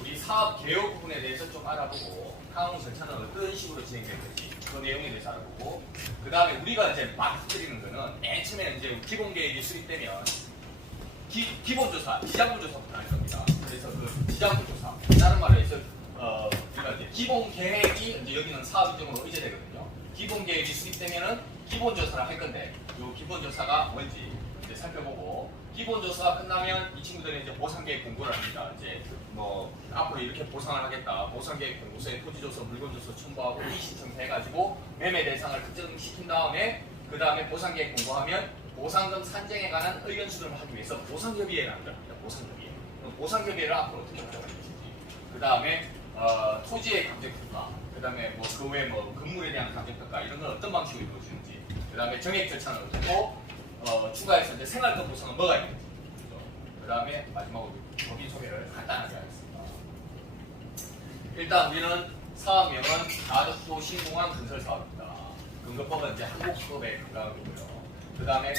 우리 사업 개요 부분에 대해서 좀 알아보고 향후 절차는 어떤 식으로 진행될지 그 내용에 대해서 알아보고 그 다음에 우리가 이제 말씀드리는 거는 맨 처음에 이제 기본 계획이 수립되면 기본조사, 지장부조사부터 할 겁니다. 그래서 그 지장부조사, 다른 말로 해서 우리가 이제 기본 계획이 이제 여기는 사업 인정으로 의제되거든요. 기본 계획이 수립되면은 기본조사를 할 건데 이 기본조사가 뭔지 이제 살펴보고 기본조사가 끝나면 이 친구들이 이제 보상계획 공고를 합니다. 이제 뭐 앞으로 이렇게 보상을 하겠다. 보상계획 공고서에 토지조서, 물건조서 첨부하고 이의신청해가지고 매매 대상을 특정시킨 다음에 그 다음에 보상계획 공고하면 보상금 산정에 관한 의견 수렴을 하기 위해서 보상협의회를 합니다. 보상협의회. 보상협의회를 앞으로 어떻게 활용할 것인지. 그 다음에 토지의 감정평가. 그 다음에 뭐 그 외에 뭐 건물에 대한 감정평가 이런 건 어떤 방식으로 이루어지는지. 그 다음에 정액 절차는 어떻고 추가해서 이제 생활권 보상은 뭐가 있는지. 그 다음에 마지막으로 법인 소개를 간단하게 하겠습니다. 일단 우리는 사업명은 가덕도 신공항 건설 사업입니다. 근거법은 이제 한국법에 근거하고요. 그 다음에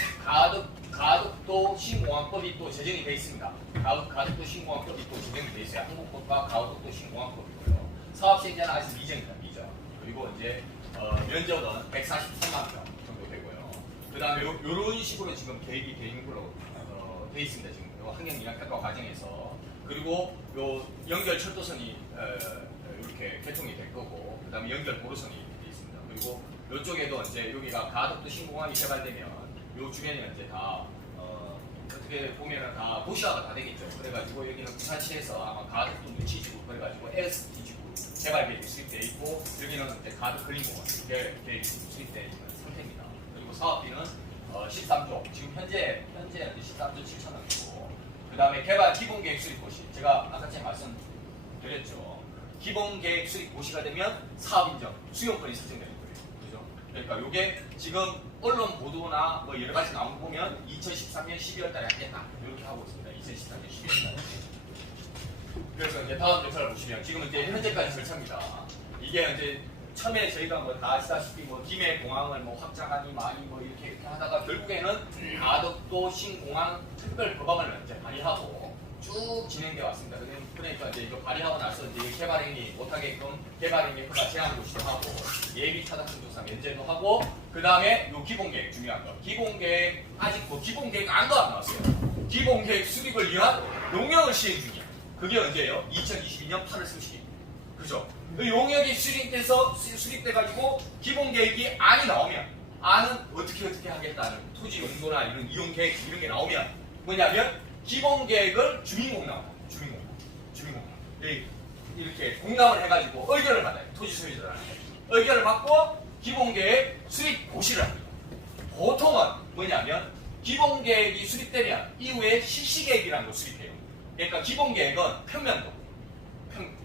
가덕도 신공항법이 또 제정이 되어 있습니다. 가덕도 신공항법이 또 제정이 되어 있어요. 한국법과 가덕도 신공항법이고요. 사업 시행자는 아직 미정입니다. 미정. 그리고 이제 면적은 143만 평 정도 되고요. 그 다음에 이런 식으로 지금 계획이 되어 있는 걸로 되어 있습니다. 지금 환경영향평가 과정에서. 그리고 요 연결 철도선이 이렇게 개통이 될 거고, 그 다음에 연결 도로선이 되어 있습니다. 그리고 이쪽에도 이제 여기가 가덕도 신공항이 개발되면 요 주변에는 이제 다 어떻게 보면은 다 도시화가 다 되겠죠. 그래가지고 여기는 부산시에서 아마 가덕도 누치지구 그래가지고 LST지구 개발 계획이 수립되어 있고 여기는 이제 가덕 그린공원 계획이 수립되어 있는 상태입니다. 그리고 사업비는 13조 지금 현재 13조 7천원이고 그 다음에 개발 기본계획 수립 고시 제가 아까 전에 말씀드렸죠. 기본계획 수립 고시가 되면 사업인정 수용권이 설정되는 거예요. 그러니까 이게 지금 언론 보도나 뭐 여러 가지 나온 거 보면 2013년 12월 달에 하겠다 이렇게 하고 있습니다. 2013년 12월 달에. 그래서 이제 다음 절차를 보시면 지금 이제 현재까지 절차입니다. 이게 이제 처음에 저희가 뭐 다 아시다시피 뭐 김해 공항을 뭐 확장하니 많이 뭐 이렇게 하다가 결국에는 가덕도 신공항 특별법안을 이제 발의하고 쭉 진행되어 왔습니다. 그러니까 이제 이거 발의하고 나서 이제 개발행위 못하게끔 개발행위 허가 제한 조치도 하고 예비 타당성 조사 면제도 하고 그 다음에 요 기본계획 중요한 거. 기본계획 아직 뭐 기본계획 안도 안 나왔어요. 기본계획 수립을 위한 용역을 시행 중이에요. 그게 언제예요? 2022년 8월 30일. 그죠? 그 용역이 수립돼가지고 기본계획이 안이 나오면 안은 어떻게 하겠다는 토지 용도나 이런 이용계획 이런 게 나오면 뭐냐면 기본계획을 주민공납 이렇게 공납을 해가지고 의견을 받아요. 토지 소유자들한테 의견을 받고 기본계획 수립 고시를 합니다. 보통은 뭐냐면 기본계획이 수립되면 이후에 실시계획이라는 걸 수립해요. 그러니까 기본계획은 평면도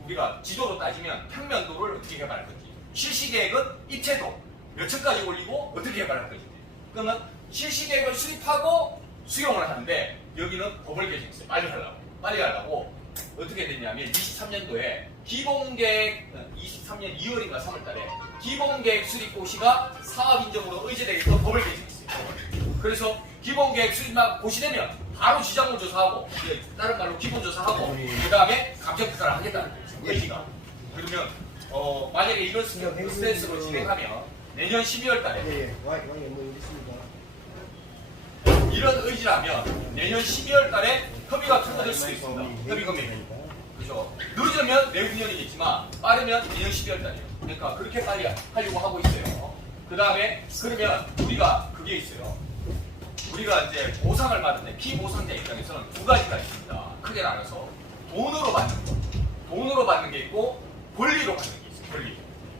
우리가 지도로 따지면 평면도를 어떻게 개발할 건지 실시계획은 입체도 몇 층까지 올리고 어떻게 개발할 건지 그러면 실시계획을 수립하고 수용을 하는데 여기는 법을 개정했어요. 빨리 하려고 어떻게 됐냐면 23년도에 기본계획 23년 2월인가 3월달에 기본계획 수립 고시가 사업인정으로 의제되게끔 법을 개정했어요. 그래서 기본계획 수립만 고시되면 바로 지장물 조사하고 다른 말로 기본조사하고 그 다음에 감정평가를 하겠다는 거예요. 의지가. 그러면 만약에 이런 스탠스로 진행하면 내년 12월달에 이런 의지라면 내년 12월달에 협의가 통과될 수도 있습니다. 협의 금액이. 그죠? 늦으면 내후년이겠지만 빠르면 내년 12월달이에요. 그러니까 그렇게 빨리 하려고 하고 있어요. 그 다음에 그러면 우리가 그게 있어요. 우리가 이제 보상을 받는데 피보상자 입장에서는 두 가지가 있습니다. 크게 나눠서 돈으로 받는 거, 돈으로 받는 게 있고 권리로 받는 게 있어요. 권리.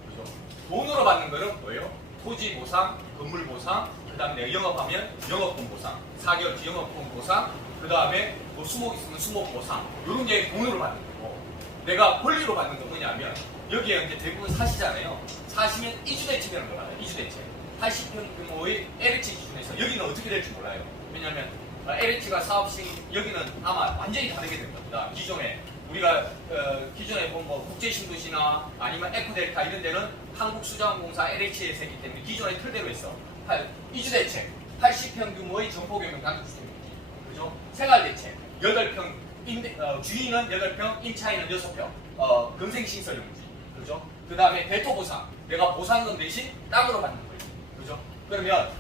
그죠? 돈으로 받는 거는 뭐예요? 토지 보상, 건물 보상, 그 다음에 내가 영업하면 영업권 보상, 4개월 뒤 영업권 보상, 그 다음에 뭐 수목 있으면 수목 보상, 이런 게 돈으로 받는 거고, 내가 권리로 받는 건 뭐냐면 여기에 이제 대부분 사시잖아요. 사시면 이주대책이라는 걸 받아요. 이주대책. 80평 규모의 LH 기준에서 여기는 어떻게 될지 몰라요. 왜냐하면 LH가 사업 시행 여기는 아마 완전히 다르게 될 겁니다. 기존에 우리가 기존에 본 뭐 국제신도시나 아니면 에코델타 이런 데는 한국수자원공사 LH에서 했기 때문에 기존의 틀대로 있어. 이주대책 80평 규모의 점포경영 단독주택 그죠? 생활대책 8평 주인은 8평, 임차인은 6평. 근생신설 용지. 그죠? 그 다음에 대토보상. 내가 보상금 대신 땅으로 받는 거예요. 그죠? 그러면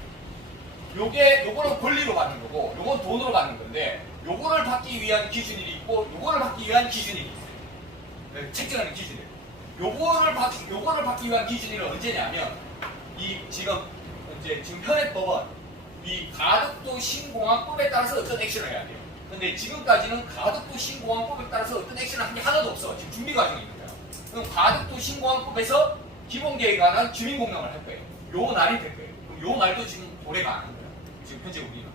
요거는 권리로 받는 거고, 요건 돈으로 받는 건데, 요거를 받기 위한 기준일이 있고, 요거를 받기 위한 기준일이 있어요. 네, 책정하는 기준일. 요거를 받기 위한 기준일은 언제냐면, 지금 현행법은 이 가덕도 신공항법에 따라서 어떤 액션을 해야 돼요. 근데 지금까지는 가덕도 신공항법에 따라서 어떤 액션을 한 게 하나도 없어. 지금 준비 과정이 있는 거야. 그럼 가덕도 신공항법에서 기본계획에 관한 주민공명을 할 거예요. 요 날이 될 거예요. 그럼 요 날도 지금 도래가 안 한 거예요. 지금 현재 우리는.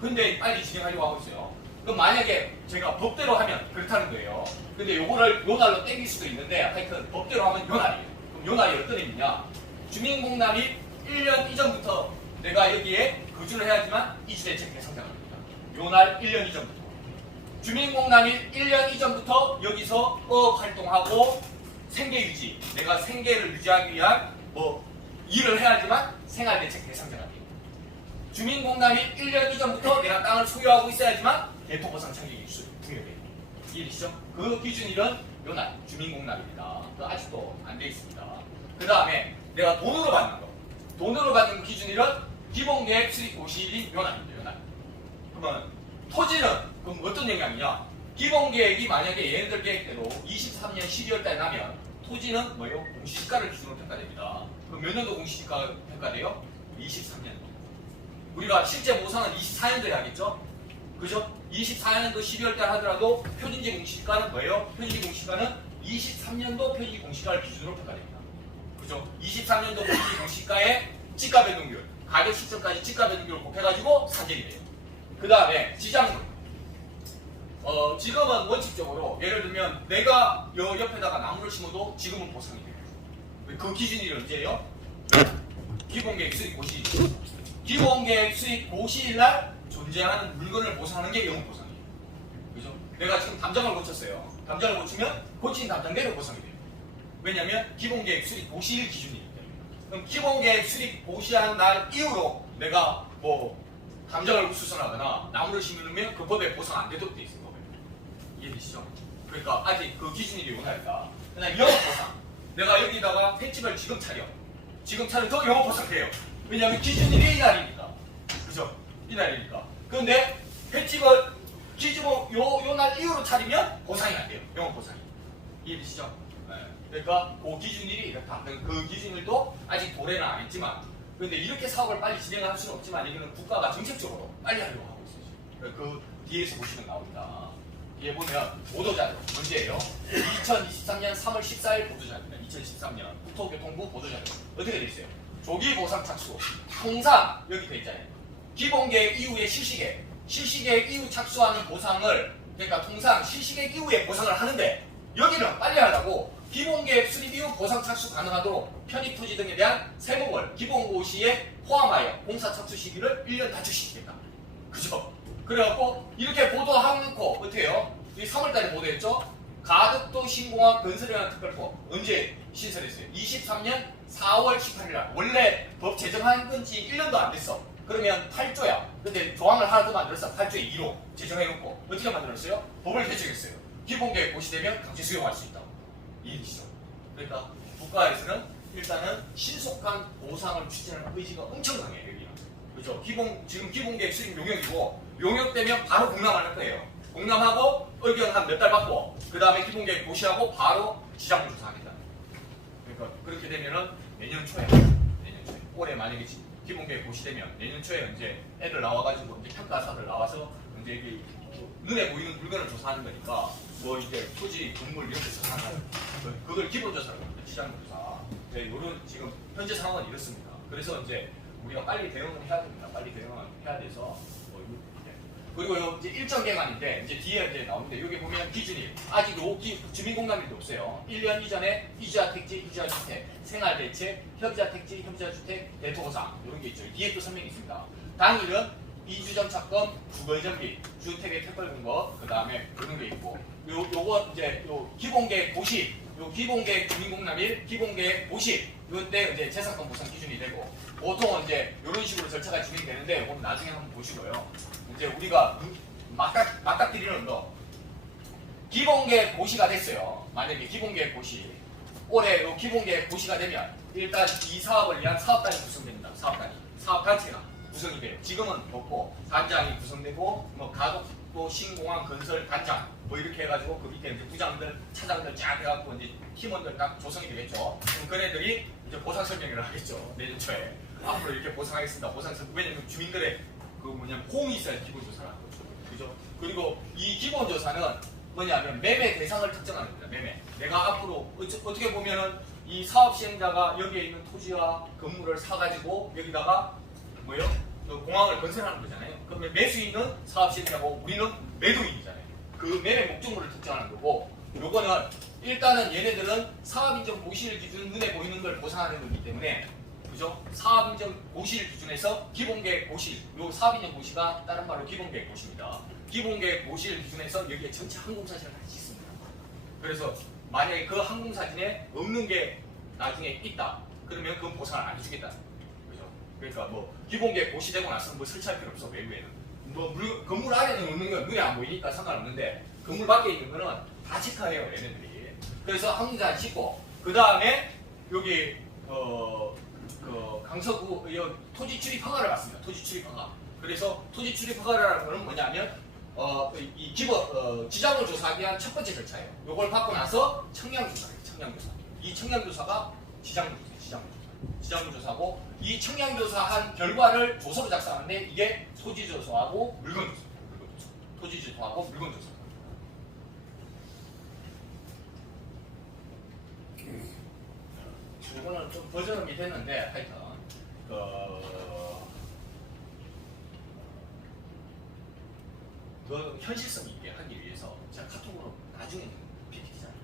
근데 빨리 진행하려고 하고 있어요. 그럼 만약에 제가 법대로 하면 그렇다는 거예요. 근데 요거를 요 날로 땡길 수도 있는데 하여튼 법대로 하면 요 날이에요. 그럼 요 날이 어떤 의미냐? 주민공납이 1년 이전부터 내가 여기에 거주를 해야지만 이주대책 대상자입니다. 요 날 1년 이전부터. 주민공납이 1년 이전부터 여기서 어업 활동하고 생계유지, 내가 생계를 유지하기 위한 일을 해야지만 생활대책 대상자가 돼요. 주민공납이 1년 이전부터 내가 땅을 소유하고 있어야지만 대토보상 자격이 부여돼요. 이해되시죠? 그 기준일은 요날 주민공납입니다. 아직도 안 돼 있습니다. 그 다음에 내가 돈으로 받는 거. 돈으로 받는 기준일은 기본계획 수립 50일인 요날입니다. 요날. 그러면 토지는 그럼 어떤 영향이냐? 기본계획이 만약에 얘네들 계획대로 23년 12월달에 나면 토지는 뭐예요? 공시지가를 기준으로 평가됩니다. 그럼 몇 년도 공시지가 평가돼요? 23년도. 우리가 실제 보상은 24년도에 하겠죠? 그죠? 24년도 12월달 하더라도 표준지 공시지가는 뭐예요? 표준지 공시지가는 23년도 표준지 공시지가를 기준으로 평가됩니다. 그죠? 23년도 표준지 공시지가의 지가 변동률, 가격 시점까지 지가 변동률을 곱해가지고 산정이 돼요. 그 다음에 지장금. 지금은 원칙적으로 예를 들면 내가 여 옆에다가 나무를 심어도 지금은 보상이 돼요. 그 기준이 언제예요? 기본계획 수립 고시일. 기본계획 수립 고시일 날 존재하는 물건을 보상하는 게 영업보상이에요. 그죠? 내가 지금 담장을 고쳤어요. 담장을 고치면 고친 담장대로 보상이 돼요. 왜냐면 기본계획 수립 고시일 기준이기 때문에. 그럼 기본계획 수립 고시한 날 이후로 내가 담장을 수선하거나 나무를 심으면 그 법에 보상 안 되도록 돼 있어요. 법에. 이해되시죠? 그러니까 아직 그 기준이 요구하니까. 그다음 영업보상. 내가 여기다가 횟집을 지금 차려도 영업보상 돼요. 왜냐하면 기준일이 이날이니까. 그죠? 이날이니까. 그런데 횟집을 요 날 이후로 차리면 보상이 안 돼요. 영업보상이. 이해되시죠? 네. 그러니까 그 기준일이 이렇다. 그 기준일도 아직 도래는 안 했지만 그런데 이렇게 사업을 빨리 진행할 수는 없지만 이거는 국가가 정책적으로 빨리 하려고 하고 있어요. 그 뒤에서 보시면 나옵니다. 뒤에 보면 보도자료 문제예요. 2023년 3월 14일 보도자료입니다. 2013년 국토교통부 보도자료 어떻게 돼 있어요? 조기 보상 착수. 통상 여기 돼 있잖아요. 기본계획 이후에 실시계획 이후 착수하는 보상을 그러니까 통상 실시계획 이후에 보상을 하는데 여기는 빨리 하려고 기본계획 수립 이후 보상 착수 가능하도록 편입토지 등에 대한 세목을 기본고시에 포함하여 공사 착수 시기를 1년 단축시키겠다. 그죠? 그래갖고 이렇게 보도하고 어떻게 해요? 이 3월달에 보도했죠? 가덕도 신공항 건설이라는 특별법 언제 신설했어요? 23년 4월 18일 원래 법 제정한 건지 1년도 안 됐어. 그러면 8조야. 근데 조항을 하나 더 만들었어. 8조에 2로 제정해놓고 어떻게 만들었어요? 법을 개정했어요. 기본계획 고시되면 강제 수용할 수 있다고. 이해되시죠? 그러니까 국가에서는 일단은 신속한 보상을 추진하는 의지가 엄청 강해요. 여기는. 그죠? 지금 기본계획 수립 용역이고 용역되면 바로 공람할 거예요. 공람하고 의견 한 몇 달 받고 그 다음에 기본계획 고시하고 바로 지장을 조사하겠다. 그러니까 그렇게 되면은 내년 초에 올해 만약에 기본계획 고시되면 내년 초에 이제 애들 나와가지고 이제 평가사들 나와서 이제 이게 눈에 보이는 물건을 조사하는 거니까 이제 토지, 건물 이런 데 조사하는 그걸 기본조사라고 합니다. 지장조사. 네, 이런 지금 현재 상황은 이렇습니다. 그래서 이제 우리가 빨리 대응을 해야 됩니다. 빨리 대응을 해야 돼서 그리고 이제 일정 개간인데 이제 뒤에 이제 나오는데 여기 보면 기준이 아직 주민공납일도 없어요. 1년 이전에 이주자 택지, 이주자 주택, 생활대책, 협의자 택지, 협의자 주택, 대토보상 이런 게 있죠. 뒤에 또 설명이 있습니다. 당일은 이주정착금, 주거이전비, 주택의 특별근거, 그 다음에 그런 게 있고, 요거 이제 기본계획 고시, 기본계획 주민공납일, 기본계획 고시, 이때 이제 재산권 보상 기준이 되고, 보통은 이제 이런 식으로 절차가 진행되는데, 이건 나중에 한번 보시고요. 이제 우리가 막닥뜨리는 거, 기본계획 고시가 됐어요. 만약에 기본계획 고시 올해 요 기본계획 고시가 되면 일단 이 사업을 위한 사업단이 구성됩니다. 사업단체가 구성이 돼요. 지금은 없고 단장이 구성되고 뭐 가덕도 신공항 건설 단장 뭐 이렇게 해가지고 그 밑에 이제 부장들 차장들 쫙 해갖고 이제 팀원들 딱 조성이 되겠죠. 그럼 그네들이 이제 보상 설명회를 하겠죠. 내년 초에 앞으로 이렇게 보상하겠습니다. 왜냐면 주민들의 그 뭐냐면 호응이 있어야 기본조사를 하는 거죠. 그죠? 그리고 이 기본조사는 뭐냐면 매매 대상을 특정하는 겁니다. 매매. 내가 앞으로 어떻게 보면은 이 사업 시행자가 여기에 있는 토지와 건물을 사가지고 여기다가 뭐요? 공항을 건설하는 거잖아요. 그러면 매수인은 사업 시행자고 우리는 매도인이잖아요. 그 매매 목적물을 특정하는 거고, 요거는 일단은 얘네들은 사업인정 고시일 기준 눈에 보이는 걸 보상하는 거기 때문에, 그죠? 사업인정 고시일 기준에서 기본계획 고시, 요 사업인정 고시가 다른 말로 기본계획 고시입니다. 기본계획 고시일 기준에서 여기에 전체 항공사진을 같이 있습니다. 그래서 만약에 그 항공사진에 없는 게 나중에 있다. 그러면 그건 보상을 안 해주겠다. 그죠? 그러니까 뭐 기본계획 고시되고 나서 뭐 설치할 필요 없어. 외부에는. 뭐 건물 안에는 없는 건 눈에 안 보이니까 상관없는데 건물 밖에 있는 거는 다 체크해요. 얘네들이. 그래서 항공사진 싣고 그 다음에 여기 그 강서구 토지 출입 허가를 받습니다. 토지 출입 허가. 그래서 토지 출입 허가라는 거는 뭐냐면 이 지자물 조사하기 위한 첫 번째 절차예요. 요걸 받고 나서 청량조사예요. 청량조사. 이 청량조사가 지자물조사고 이 청량조사한 결과를 조서로 작성하는데 이게 토지조사하고 물건조사. 토지조사하고 물건조사. 이거는 좀 버전업이 됐는데 하여튼 그 현실성 있게 하기 위해서 제가 카톡으로 나중에 PPT잖아요.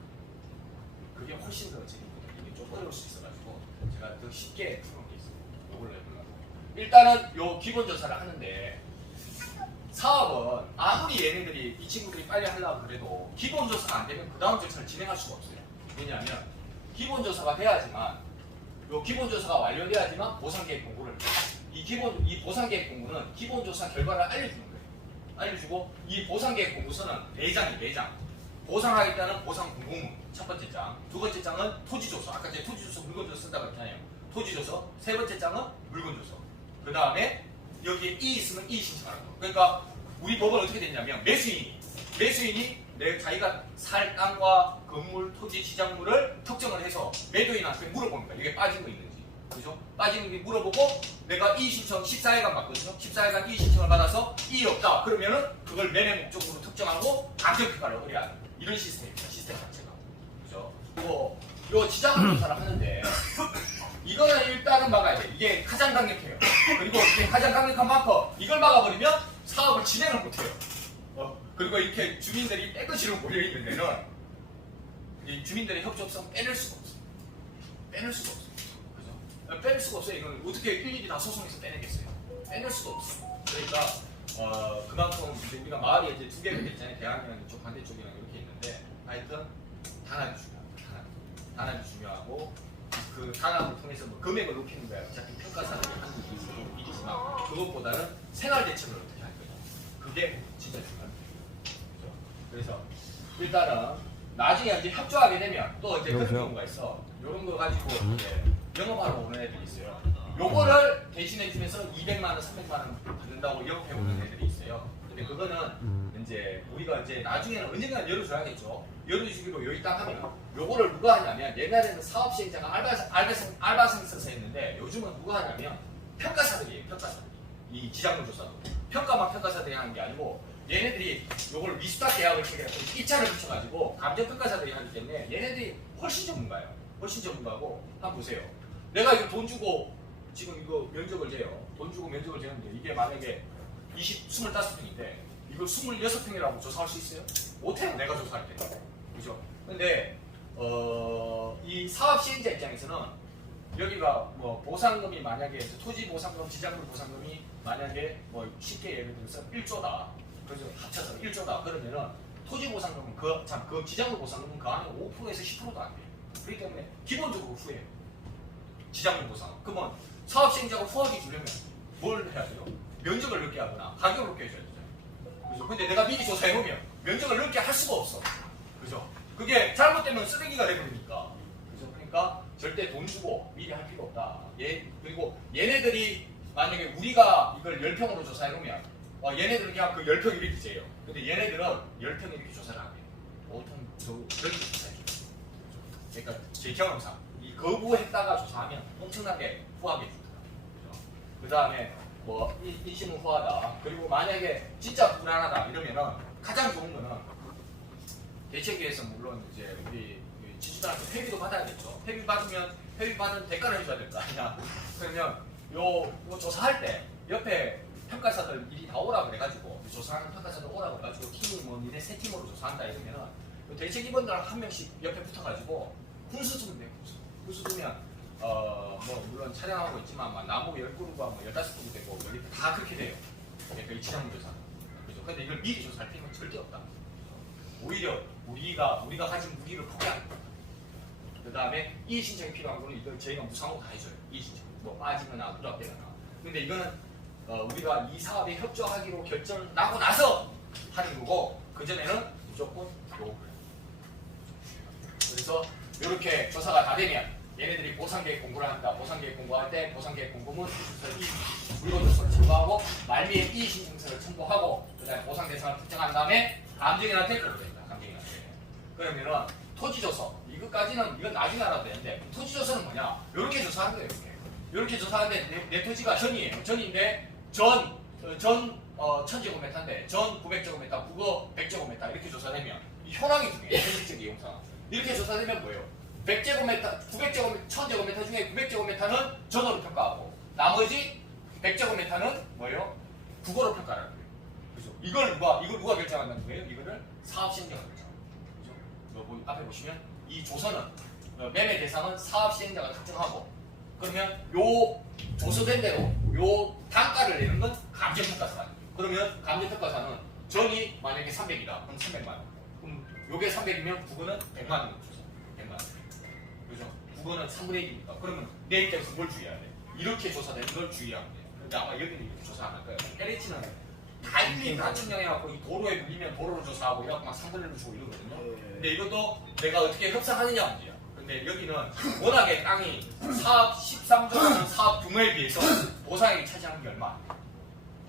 그게 훨씬 더 재밌거든요. 이게 좀 어려울 수 있어가지고 제가 더 쉽게 푸는 게 있어요. 이걸로 해보려고. 일단은 요 기본조사를 하는데 사업은 아무리 얘네들이 이 친구들이 빨리 하려고 그래도 기본조사가 안 되면 그 다음 절차를 진행할 수가 없어요. 왜냐하면 기본조사가 돼야지만 요 기본조사가 완료돼야지만 보상계획 공고를 이 보상계획 공고는 기본조사 결과를 알려주는 거예요. 알려주고 이 보상계획 공고서는 4장. 보상하겠다는 보상 공고문 첫 번째 장, 두 번째 장은 토지조서. 아까 제가 토지조서 물건조서 쓴다고 했잖아요. 토지조서. 세 번째 장은 물건조서. 그 다음에 여기에 이 있으면 이 신청하는 거. 그러니까 우리 법은 어떻게 됐냐면 매수인이 자기가 살 땅과 건물, 토지, 지작물을 특정을 해서 매도인한테 물어봅니다. 이게 빠진 거 있는지. 그죠? 빠지는 게 물어보고 내가 이의 신청 14일간 받거든요. 14일간 이의 신청을 받아서 이의 없다. 그러면은 그걸 매매 목적으로 특정하고 감정평가를 의뢰하는 이런 시스템입니다. 시스템 자체가. 그죠? 그리고 요 지작물 조사를 하는데 이거는 일단은 막아야 돼. 이게 가장 강력해요. 그리고 이게 가장 강력한 마커. 이걸 막아버리면 사업을 진행을 못해요. 그리고 이렇게 주민들이 깨끗이로 몰려있는 데는 이 주민들의 협조성 빼낼 수가 없어요. 빼낼 수가 없어요. 그죠? 빼낼 수가 없어요. 이건 어떻게 일일이 다 소송해서 빼내겠어요. 빼낼 수가 없어요. 그러니까 그만큼 이제 우리가 마을이 이제 두 개가 있잖아요. 대학이랑 이쪽 반대쪽이랑 이렇게 있는데 하여튼 단합이 중요합니다. 단합이 중요하고 그 단합을 통해서 뭐 금액을 높이는 거야. 어차피 평가사들이 하는 게 있지만 그것보다는 생활 대책을 어떻게 할 거냐. 그게 진짜 중요합니다. 그래서 일단은 나중에 이제 협조하게 되면 또 이제 그런 경우가 있어. 이런 거 가지고 이제 영업하러 오는 애들이 있어요. 요거를 대신해 주면서 200만 원, 300만 원 받는다고 영업해 오는 애들이 있어요. 근데 그거는 이제 우리가 이제 나중에는 언젠가는 열어줘야겠죠. 열어주기로 여기 딱 하면 요거를 누가 하냐면 옛날에는 사업 시행자가 알바생 써서 했는데 요즘은 누가 하냐면 평가사들이에요. 평가사들. 이 지자물 조사도 평가만 평가사들이 하는 게 아니고. 얘네들이 요걸 미수다 계약을 체결해서 입찰을 붙여가지고 감정평가사들이 하기 때문에 얘네들이 훨씬 전문가예요. 훨씬 전문가고 한번 보세요. 내가 이거 돈 주고 지금 이거 면적을 재요. 돈 주고 면적을 재는데 이게 만약에 25평인데 이걸 26평이라고 조사할 수 있어요? 못해요. 내가 조사할 때. 그죠? 근데 이 사업 시행자 입장에서는 여기가 뭐 보상금이 만약에 토지 보상금, 지자물 보상금이 만약에 뭐 쉽게 예를 들어서 1조다. 그래서 합쳐서 1조다. 그러면은 토지 보상금은 그 지자물 보상금은 그 안에 5%에서 10%도 안 돼요. 그렇기 때문에 기본적으로 후회해요. 지자물 보상. 그러면 사업 시행자가 후하게 주려면 뭘 해야 돼요? 면적을 넓게 하거나 가격을 높게 해줘야 되잖아요. 그죠? 근데 내가 미리 조사해보면 면적을 넓게 할 수가 없어. 그죠? 그게 잘못되면 쓰레기가 되버리니까. 그죠? 그러니까 절대 돈 주고 미리 할 필요 없다. 그리고 얘네들이 만약에 우리가 이걸 10평으로 조사해 놓으면 얘네들은 그냥 그 10평 이렇게 재요. 근데 얘네들은 10평 이렇게 조사를 안 해요. 보통 그렇게 조사해요. 그러니까 제 경험상 이 거부했다가 조사하면 엄청나게 후하게 주더라고요. 그 다음에 뭐 인심은 후하다. 그리고 만약에 진짜 불안하다 이러면은 가장 좋은 거는 대책위에서 물론 이제 우리 지주들한테 회비도 받아야겠죠. 회비 받은 대가를 해줘야 될 거 아니야. 그러면 요 조사할 때 옆에 평가사들 일이 다 오라 그래가지고 조사하는 평가사들 오라 그래가지고 팀이 뭐 니네 세 팀으로 조사한다 이러면은 대책위원들 한 명씩 옆에 붙어가지고 훈수 주면 돼요. 훈수 주면 뭐 물론 촬영하고 있지만 막 나무 10그루가 뭐 15그루 되고 여기 다 그렇게 돼요. 그러니까 이 지상물 조사. 그죠? 근데 이걸 미리 조사할 필요는 절대 없다. 오히려 우리가 가진 무기를 포기하는 거예요. 그 다음에 이의 신청이 필요한 거는 이걸 저희가 무상으로 다 해줘요. 이의 신청. 뭐 빠지거나 누락되거나. 근데 이거는 우리가 이 사업에 협조하기로 결정나고 나서 하는 거고 그 전에는 무조건 요구를. 그래서 이렇게 조사가 다 되면 얘네들이 보상계획 공고를 합니다. 보상계획 공고할 때 보상계획 공고문 물건 조서를 첨부하고 말미에 이의 신청서를 첨부하고 그다음에 보상 대상을 특정한 다음에 감정인한테 끌어냅니다. 감정인한테. 그러면은 토지조서 이건 나중에 알아도 되는데 토지조서는 뭐냐? 이렇게 조사하는 거예요. 이렇게 조사하는데 내 토지가 전이에요. 전인데 전 1000제곱미터인데 전 900제곱미터, 국어 100제곱미터 이렇게 조사되면 이 현황이 중요해요. 현실적 이용상. 이렇게 조사되면 뭐예요? 100제곱미터, 900제곱미터, 1000제곱미터 중에 900제곱미터는 전으로 평가하고 나머지 100제곱미터는 뭐예요? 국어로 평가하는 거예요. 그죠? 이걸 누가 결정한다는 거예요? 이거를 사업시행자가 결정합니다. 그죠? 뭐 앞에 보시면 이 조서는 매매 대상은 사업시행자가 특정하고 그러면 요 조서된 대로 요 단가를 내는 건 감정평가사가 아니에요. 그러면 감정평가사는 전이 만약에 300이다. 그럼 300만 원. 그럼 요게 300이면 국어는 100만 원 조사. 100만 원. 그죠? 국어는 3분의 1이니까. 그러면 내 입장에서 뭘 주의해야 돼? 이렇게 조사되는 걸 주의하면 돼요. 근데 아마 여기는 이렇게 조사 안 할 거예요. LH는 다 일일이 다 측량해갖고 이 도로에 물리면 도로로 조사하고 이래갖고 막 상분을 주고 이러거든요. 근데 이것도 내가 어떻게 협상하느냐 문제야. 근데 여기는 워낙에 땅이 사업 13조 사업 규모에 비해서 보상액이 차지하는 게 얼마?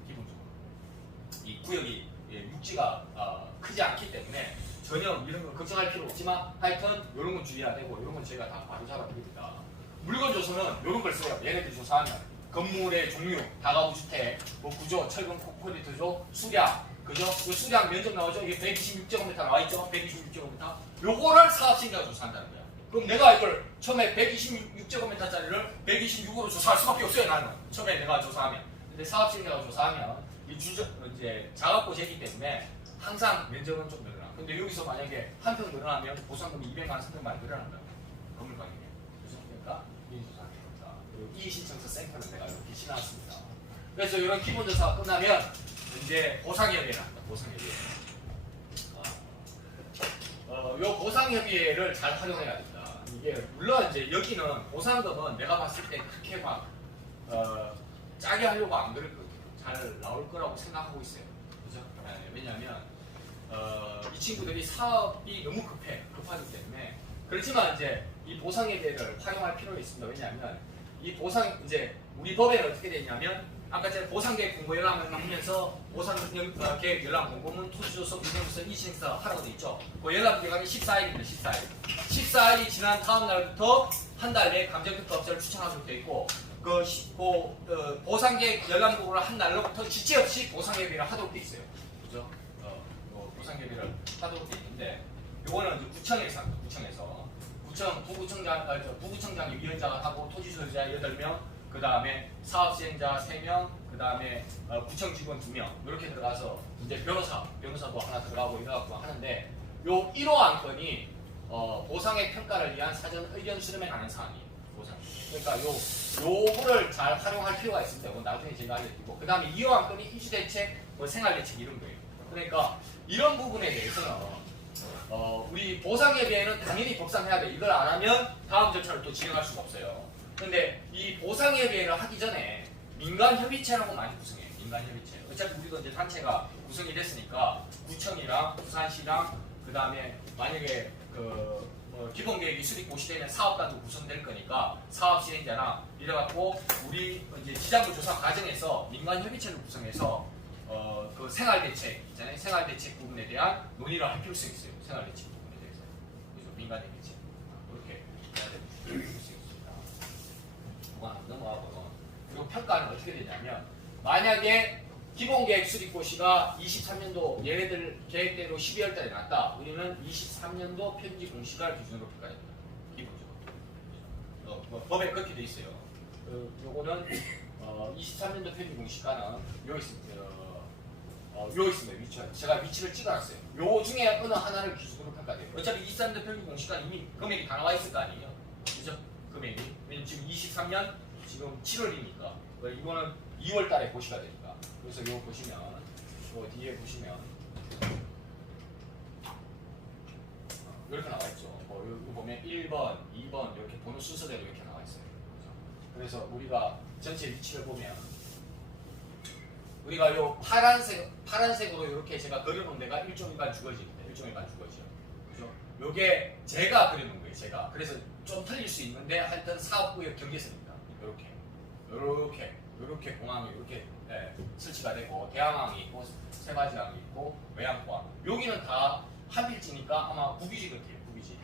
기본적으로 이 구역이 육지가 크지 않기 때문에 전혀 이런 거 걱정할 필요 없지만 하여튼 이런 건 주의해야 되고 이런 건 저희가 다 바로 잡아드립니다. 물건 조서는 이런 걸 써요. 얘네들이 조사하면 건물의 종류, 다가구 주택, 뭐 구조, 철근 콘크리트조, 수량, 그죠? 그 수량 면적 나오죠? 이게 126제곱미터 나와있죠? 126제곱미터. 요거를 사업시행자가 조사한다는 거야. 그럼 내가 이걸 처음에 126제곱미터짜리를 126으로 조사할 수밖에 없어요, 나는. 처음에 내가 조사하면. 근데 사업시행자가 조사하면 이제 자각고 제기 때문에 항상 면적은 좀 늘어나. 근데 여기서 만약에 한 평 늘어나면 보상금이 200만 원, 300만 원 늘어난다. 건물 가격에. 그래서 그러니까 미리조사하는 겁니다. 그리고 이의신청서 센터는 내가 이렇게 신청했습니다. 그래서 이런 기본조사가 끝나면 이제 보상협의회를 합니다. 보상협의회. 요 보상협의회를 잘 활용해야 된다. 이게 물론 이제 여기는 보상금은 내가 봤을 때 그렇게 막 짜게 하려고 안 그랬거든요. 잘 나올 거라고 생각하고 있어요. 그죠? 네, 왜냐하면 이 친구들이 사업이 너무 급하기 때문에 그렇지만 이제 이 보상협의회를 활용할 필요가 있습니다. 왜냐하면 이 보상 이제 우리 법에는 어떻게 되냐면 아까 제가 보상계획 공고 열람을 하면서 보상계획 열람 공고문 토지조서 운영부서 이신행사 하라고 돼 있죠. 그 열람 기간이 14일입니다. 14일. 14일이 지난 다음 날부터 한 달 내에 감정평가업체를 추천하도록 돼 있고 보상계획 열람 공고를 한 날로부터 지체 없이 보상협의를 하도록 돼 있어요. 그죠? 보상협의를 하도록 돼 있는데 요거는 이제 구청에서 합니다. 구청에서 부구청장이 위원장을 하고 토지소유자 8명 그 다음에 사업시행자 3명, 그 다음에 구청 직원 2명 이렇게 들어가서 이제 변호사도 하나 들어가고 이래갖고 하는데 요 1호 안건이 보상액 평가를 위한 사전 의견 수렴에 관한 사항이에요. 보상. 그러니까 요거를 잘 활용할 필요가 있습니다. 이건 나중에 제가 알려드리고 그 다음에 2호 안건이 이주대책, 생활대책 이런 거예요. 그러니까 이런 부분에 대해서는 우리 보상협의회는 당연히 법상해야 돼. 이걸 안 하면 다음 절차를 또 진행할 수가 없어요. 근데 이 보상협의회를 하기 전에 민간협의체라고 많이 구성해요. 민간협의체. 어차피 우리도 이제 단체가 구성이 됐으니까 구청이랑 부산시랑 그 다음에 만약에 기본 계획이 수립 고시되면 사업단도 구성될 거니까 사업 실행자나 이래갖고 우리 이제 지자부 조사 과정에서 민간 협의체를 구성해서 그 생활 대책 있잖아요. 생활 대책 부분에 대한 논의를 할 필요성이 있어요. 생활 대책 부분에 대해서. 그래서 민간 협의체 이렇게 해야 될 필요성이 있습니다. 그건 넘어가고 그리고 평가는 어떻게 되냐면 만약에 기본계획 수립고시가 23년도 얘네들 계획대로 12월 달에 났다. 우리는 23년도 편지 공시가를 기준으로 평가됩니다. 기본적으로. 법에 그렇게 돼 있어요. 요거는 23년도 편지 공시가는 여기 있습니다. 요 있습니다. 위치. 제가 위치를 찍어놨어요. 요 중에 어느 하나를 기준으로 평가돼요. 어차피 23년도 편지 공시가 이미 금액이 다 나와 있을 거 아니에요. 그죠? 금액이. 왜냐면 지금 23년 지금 7월이니까 이거는 2월 달에 고시가 되니까. 그래서 이거 보시면, 요 뒤에 보시면 이렇게 나와 있죠. 이거 보면 1번, 2번 이렇게 번호 순서대로 이렇게 나와 있어요. 그래서 우리가 전체 위치를 보면 우리가 요 파란색으로 이렇게 제가 그려놓은 데가 일종일반 주거지입니다. 일종일반 주거지요. 그죠? 요게 제가 그려놓은 거예요. 제가. 그래서 좀 틀릴 수 있는데 하여튼 사업구역 경계선입니다. 이렇게 공항이 이렇게 설치가 되고 대항항이 있고 세마지항이 있고 외항포항 여기는 다 한 필지니까 아마 국유지 같아요. 국유지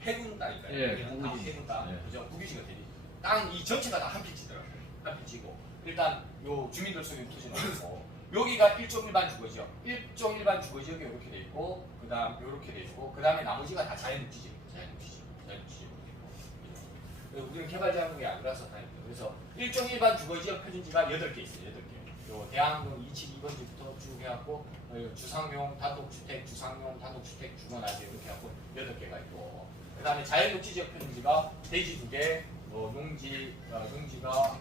해군 땅이니까요. 예, 여기는 다 국유지. 해군 땅, 예. 그죠? 국유지 같아요. 땅 이 전체가 다 한 필지더라고요. 한 필지고 일단 요 주민들 속에 붙어지는 거고 여기가 일종 일반 주거지역, 일종 일반 주거지역이 이렇게 돼 있고 그다음 이렇게 돼 있고 그다음에 나머지가 다 자연육지지역, 자연육지지역. 우리는 개발자국이 아니라서 다행이에요. 그래서 일종 일반 주거지역 표준지가 8개 있어요. 8개. 요 대학로 272번지부터 쭉 해갖고 주상용 단독주택, 주상용 단독주택, 주거나지 이렇게 해갖고 8개가 있고 그 다음에 자연녹지지역 표준지가 대지 2개, 용지가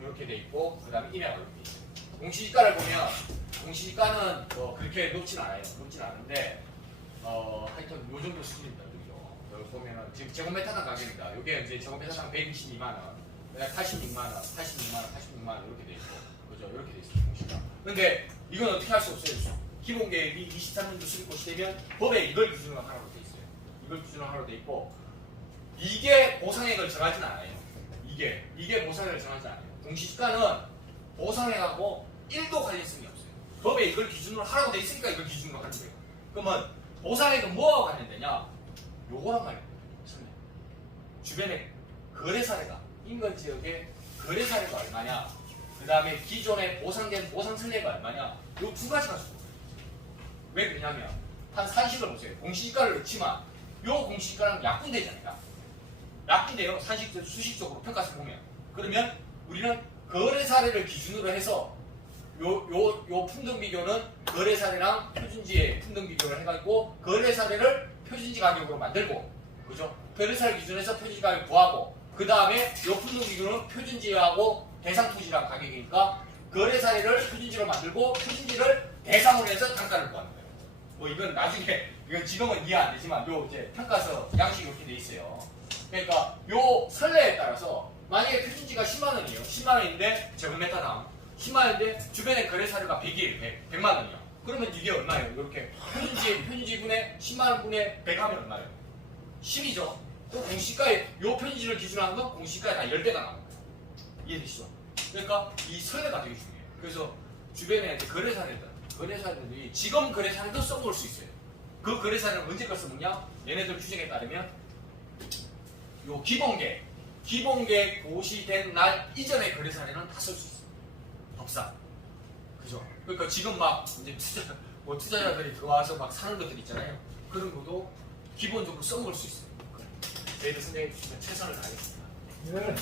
이렇게 돼 있고 그 다음에 임야가 이렇게 있어요. 공시지가를 보면 공시지가는 그렇게 높진 않아요. 높진 않은데 하여튼 요 정도 수준입니다. 여기 보면은 지금 제곱미터당 가격입니다. 이게 이제 제곱미터당 122만 원, 86만 원, 86만 원, 86만 원 이렇게 돼 있고, 그죠? 이렇게 돼 있어요. 공시가. 근데 이건 어떻게 할 수 없어요. 기본 계획이 23년도 수립고시 되면 법에 이걸 기준으로 하라고 돼 있어요. 이걸 기준으로 하라고 돼 있고, 이게 보상액을 정하진 않아요. 이게 보상액을 정하지 않아요. 공시지가는 보상액하고 1도 관련성이 없어요. 법에 이걸 기준으로 하라고 돼 있으니까 이걸 기준으로 하는 거예요. 그러면 보상액은 뭐하고 관련되냐? 요거란 말이에요. 주변에 거래 사례가 인근 지역의 거래 사례가 얼마냐, 그 다음에 기존에 보상된 보상 선례가 얼마냐, 요 두 가지가 있어요. 왜 그러냐면 한 산식을 보세요. 공시지가를 넣지만 요 공시지가랑 약분되잖아요. 약분돼요. 산식 수식적으로 평가서 보면. 그러면 우리는 거래 사례를 기준으로 해서 요 풍등 비교는 거래 사례랑 표준지의 풍등 비교를 해가지고 거래 사례를 표준지 가격으로 만들고, 그죠? 거래 사례 기준에서 표준지 가격 구하고, 그 다음에 요 풍등 비교는 표준지하고 대상 토지랑 가격이니까 거래 사례를 표준지로 만들고 표준지를 대상으로 해서 단가를 구하는 거예요. 뭐 이건 나중에 이건 지금은 이해 안 되지만 요 이제 평가서 양식이 이렇게 돼 있어요. 그러니까 요 선례에 따라서 만약에 표준지가 10만 원이에요. 10만 원인데 제곱미터당 10만 원인데 주변에 거래 사례가 100이에요. 100만 원이요. 그러면 이게 얼마예요? 이렇게 표준지분의 10만 원분의 100 하면 얼마예요? 10이죠. 그 공시가에 요 표준지를 기준으로 하는 건 공시가에 다 10배가 나옵니다. 이해되시죠? 그러니까 이 선례가 되게 중요해요. 그래서 주변에 이제 거래 사례들이 지금 거래 사례도 써볼 수 있어요. 그 거래 사례는 언제까지 써먹냐? 얘네들 규정에 따르면 요 기본계획 고시된 날 이전의 거래 사례는 다 쓸 수 있어요. 법상. 그죠? 그러니까 지금 막 이제 투자자들이 들어와서 막 사는 것들 있잖아요. 그런 것도 기본적으로 써먹을 수 있어요. 저희들 선생님 최선을 다하겠습니다. 네.